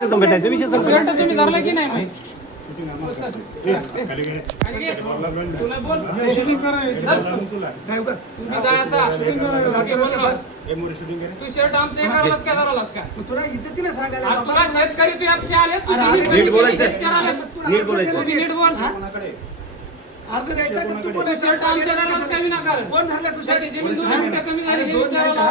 एकदम भेटायचं विषय शर्ट तुम्ही धरला की नाही माहिती तुला बोल तुम्ही जा आता तू शर्ट आमच्या एकालाच काय धरलास का तुला इज्जतीने सांगायला तुला शेतकरी तू आमचे आले नीट बोलायचं नीट बोलायचं नीट बोल अर्ज द्यायचा का तू कोणा शर्ट आमच्या धरलास काय विनाकारण कोण धरला तू त्याची जमीन 2 मिनिटं कमी झाली हे विचारायला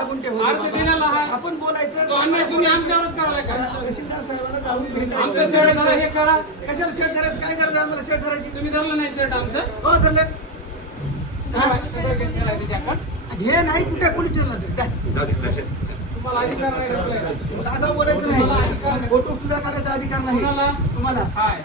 अर्ज दिलेला आहे आपण बोलायचं तो अन्याय तुम्ही आमच्यावरच करायला का तहसीलदार साहेबांना जाऊन आमचं भेटायचं शर्ट धरा हे करा कशाला शर्ट धरायचं काय गरज आहे आम्हाला शर्ट धरायची तुम्ही धरलं नाही शर्ट आमचं हो धरलं सगळं घेतलेलं आहे तिच्याकडं हे नाही कुठे कोणी ठेवलं ते तुम्हाला अधिकार नाही भेटलाय दादा बोलायचं नाही फोटो सुद्धा काढायचा अधिकार नाही कोणाला तुम्हाला हाय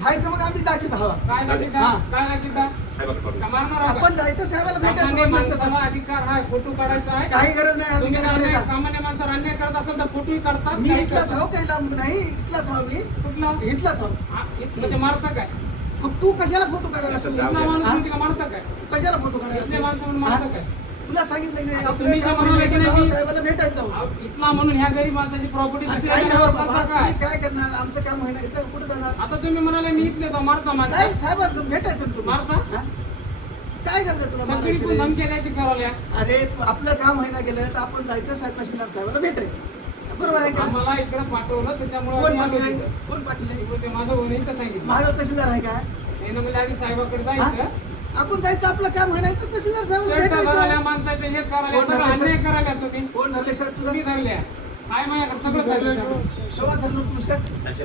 हाय तर मग आम्ही दाखी भावा काय दाखिता काय दाखिता का मारणार आहोत आपण जायचं साहेबाला सामान्य भेटायचं माणसाला अधिकार आहे फोटो काढायचा आहे काही गरज नाही तुम्ही अधिकार अन्याय काढायचा. सामान्य माणसाला अन्याय करत असेल तर फोटोही काढतात मी काही इथलाच करतात. हो काही लांब नाही इथलाच हो मी कुठला इथलाच हो म्हणजे मारता काय मग तू कशाला फोटो काढायला तुम्ही? इथला माणूस हा? म्हणजे का मारता काय कशाला फोटो इथल्या काढायला माणसं म्हणून मारता काय तुला सांगितलं नाही आता आपलं तुम्ही जे काम म्हणाले आहे की नाही की मी- साहेबाला भेटायचं जाऊ. अहो, इथला म्हणून ह्या गरीब माणसाची प्रॉपर्टी आणि दुसऱ्या काही जणांवर राहा बाबा, करता काय तुम्ही काय करणार आमचं काम होईना इथं कुठं जाणार आता तुम्ही म्हणाले मी इथले जाऊ मारता साहेब माणसं साहेबाला भेटायचं ना तुम्ही मारता? हा? काय करता तुला सगळी मारायचं? कोण धमकी द्यायची करावल्या अरे तू आपलं काम होईना गेलं तर आपण जायचं साहेब तहसीलदार साहेबाला भेटायचं बरोबर आहे का आम्हाला इकडे पाठवलं त्याच्यामुळे कोण आम्ही आलो पाटील इथं. कोण पाटील आहे? इकडे ते माझं होऊन इथं सांगितलं माझा तहसीलदार आहे का त्यानं म्हणजे आधी साहेबाकडे हा? जायचं आपण जायचं आपलं काम होईना तर तहसीलदार साहेबाला शर्ट धरायला भेटायचं माणसाचे हे करायला कोण सगळं धरले अन्याय करायला तुम्ही कोण धरले शर्ट तुझा तुम्ही धरल्या काय माझ्याकडे सगळं सांगितलं शोभा धरलो तू शर्ट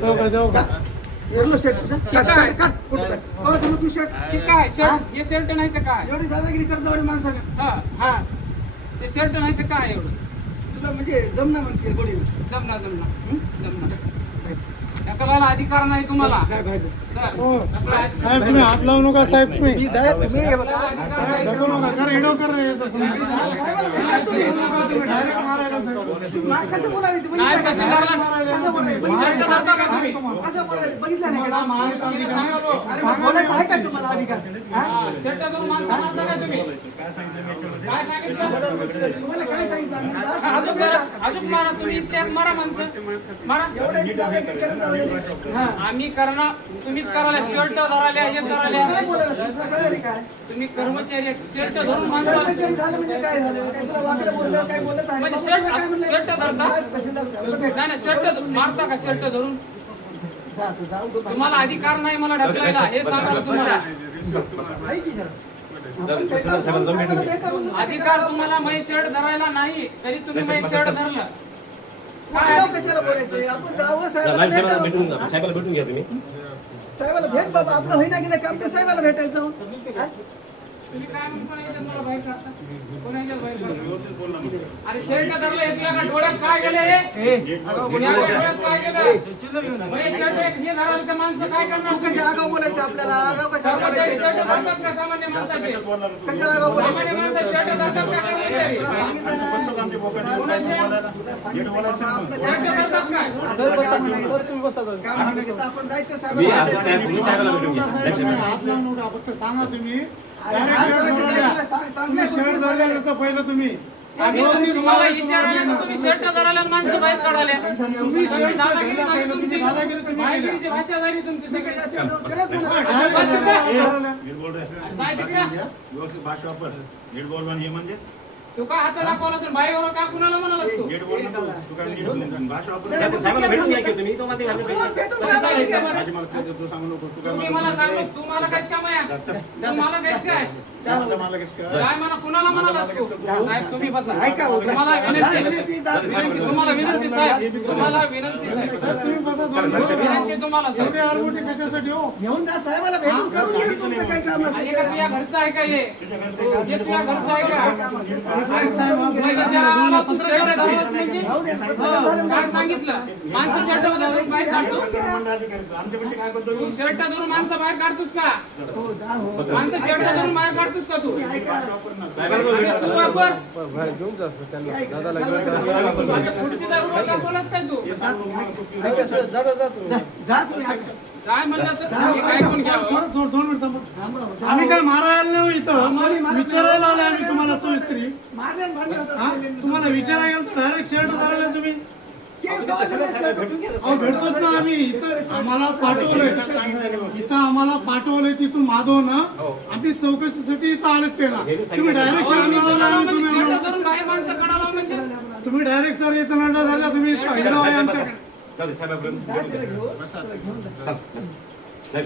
धरलो शर्ट तुझा? हे काय? काढ, फोटो काढ. शोभा धरलो तू शर्ट हे काय शर्ट हे शर्ट नाही तर काय एवढी दादागिरी करतो रे माणसाला हा हा ते शर्ट नाही तर काय एवढं तुला म्हणजे जमना म्हणते गोडी जमणार या कलाला अधिकार नाही तुम्हाला काय पाहिजे सर साहेब तुम्ही हात लावू नका साहेब तुम्ही मी जाय तुम्ही हे बघा अधिकार नाही. ढकलू नका कर हिडो कर रे याचा समज. साहेबाला भेटा तुम्ही. तुम्ही डायरेक्ट मारायला साहेब तुम्ही मा- कसं बोलायला तुम्ही? नाही तहसीलदारला कसं बोलायला? शर्ट धरता का तुम्ही कसं बोलायला? बघितलं नाही मला का? मारायचा अधिकार सांगा भाऊ. अरे मग बोलायचं आहे का तुम्हाला अधिकार हा? हा, शर्ट धरून माणसं मारता का तुम्ही काय सांगितलं तुम्हाला काय सांगितलं आम्ही? अजून मारा अजून मारा तुम्ही इथल्या मारा माणसं मारा एवढ्या दादागिरी करत आहोत. हा. आम्ही करणार तुम्हीच करायला शर्ट धराल्या हे करायला काय बोलायला? तुला कळलं रे काय? तुम्ही कर्मचारी आहेत शर्ट धरून माणसाला कर्मचारी झालं म्हणजे काय झालं? काय तुला वाकडं बोललं? काय बोलत आहे? म्हणजे बाबा, शर्ट- तुला काय म्हणलं? शर्ट धरता? तहसीलदार साहेबाला भेट. नाही नाही शर्ट मारता का शर्ट धरून जा तू, जाऊ दे. तुम्हाला अधिकार नाही मला ढकलायला हे सांगायला तुम्हाला आहे की जरा? आपण तहसीलदार साहेबांना जाऊन भेटून घ्या. भेटा म्हणलं तर अधिकार तुम्हाला मै शर्ट धरायला नाही तरी तुम्ही मै शर्ट धरलं काय नाव कशाला बोलायचं? आपण जावं साहेबाला लाईन साहेबांना भेटावं. भेटून साहेबाला भेटून घ्या तुम्ही साहेबाला भेट बाबा आपलं होईना गेलं काम तर साहेबाला भेटायचं जाऊन. हा? तुम्ही काय म्हणून कोणा याच्यात मला बाहेर काढता कोणा याच्यात बाहेर काढता अरे शर्ट धरलं हे तुझ्या डोळ्यात काय गेले हे तुझ्या डोळ्यात काय गेलं मै शर्ट हे धरायला तर माणसं काय तू करणार कशा आगाऊ बोलायचं आपल्याला आगाऊ कशा कर्मचारी शर्ट बोलायचं धरतात का सामान्य माणसाचे कशाला आगाऊ बोलायचं सामान्य माणसं शर्ट धरतात का कर्मचारी शर्ट धरतात काय आपण जायचं मी साहेबाला आता काय तुम्ही साहेबाला भेटून घ्या तुम्ही हात लावू नका फक्त सांगा तुम्ही डायरेक्ट शर्ट धरल्या. तुम्ही शर्ट धरल्यानंतर पहिलं तुम्ही आम्ही तुम्हाला विचारायला तर तुम्ही शर्ट धरायला माणसं बाहेर काढाले तुम्ही शर्ट दादागिरी धरला झाली पहिलं तुमची तुमची दादागिरी तुम्ही भाईगिरीची भाषा झाली तुमची सगळी डायरेक्ट जाय तिकडे व्यवस्थित भाषा वापर नीट बोल म्हण हे म्हणजे तू काय हात दाखवला असेल बाईवर का कुणाला म्हणालास तू नीट बोल ना तू काय नीट भाषा वापर साहेबाला भेटून घ्या की तुम्ही तो मध्ये घालून माझी मला काय तू सांगू नको तू तुम्ही काय मला सांगतो तू मला कस काय माया तू मला कस काय मला कसं काय काय मला कुणाला म्हणालास तू साहेब तुम्ही बसा ऐका हो. तुम्हाला विनंती विनंती, तुम्हाला विनंती साहेब तुम्हाला विनंती साहेब तुम्ही बसा दोन मिनिटं. विनंती तुम्हाला साहेब एवढी आरबोटी कशासाठी हो घेऊन जा साहेबाला भेटून करून घ्या तुमचं काही काम आणि असेल एका तुझ्या घरचं आहे का हे हे तुझ्या घरचं आहे का साहेब तुला विचारायला तू शर्ट घालूनच म्हणजे काय सांगितलं माणसं शर्ट धरून बाहेर काढतो आमच्यापाशी काय करतो तू शर्ट धरून माणसं बाहेर काढतोस का हो जा हो माणसं शर्ट धरून बाहेर काढतोस का तू साहेबाला तू वापर माझ्या खुर्चीचा रुपये दाखवलास काय तू जा तुम्ही ऐका. काय म्हणलं तर हे काय कोण घ्यावं थोडं थोडं 2 मिनिटं थांबा. आम्ही काय मारायला नाही इथं विचारायला आलो आम्ही तुम्हाला सोयीस्त्री मारले आणि भांडण होतं. हा तुम्हाला विचारायला गेलं तर डायरेक्ट शर्ट धरायला तुम्ही तुम्ही तसं नाही साहेब, भेटून घ्या ना अहो साहेब. भेटतोच ना आम्ही इथं आम्हाला पाठवलंय इथं आम्हाला पाठवलंय तिथून माधवनं आम्ही चौकशीसाठी इथं आलेत ते ना तुम्ही डायरेक्ट शर्ट धरून बाहेर माणसं काढावं म्हणजे तुम्ही डायरेक्ट सर इथं नंतर झाला तुम्ही चला, हिंदू आहे बसा. आमच्याकडे चला, साहेब, आपण- घेऊन चला.